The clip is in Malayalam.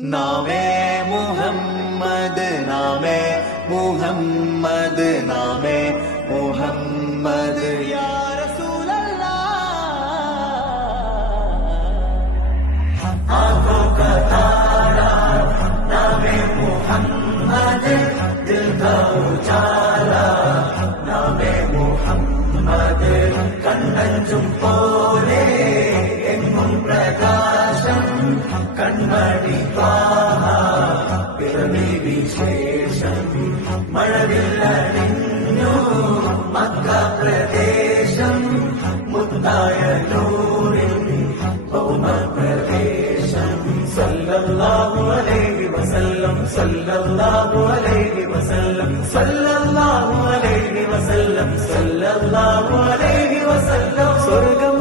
നാമേ മുഹമ്മദ് നാമേ മുഹമ്മദ് നാമേ മുഹമ്മദ് യാ റസൂലല്ലാഹ് ആँखों का तारा नामे मुहम्मद दिल का उजाला नामे मुहम्मद കണ്ണഞ്ചും പോലെ എങ്ങും പ്രകാശം കൺമണി ത്വാഹ പിറവി വിശേഷം മഴവില്ലണിഞ്ഞു മക്ക പ്രദേശം മുത്തായ നൂറിൻ ഭൗമ പ്രദേശം സല്ലല്ലാഹു അലൈഹി വസല്ലം സല്ലല്ലാഹു അലൈഹി വസല്ലം സല്ലല്ലാഹു അലൈഹി വസല്ലം സല്ലല്ലാഹു അലൈഹി വസല്ലം സ്വർഗം